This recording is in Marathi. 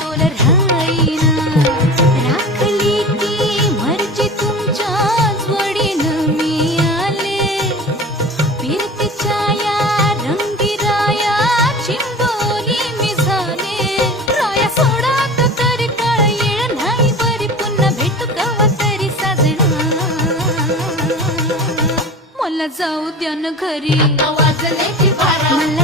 तोल राहीना राखली ती मर्जी तुमच्या जोडीनं मी आले फिरतीच्या या रंगी राया चिंबोली मी झाले राया सोडात तरी कळ येळ नाही बरी पुन्हा भेटू कवा तरी साजना मला जाऊ द्या न घरी वाजले की बारा मला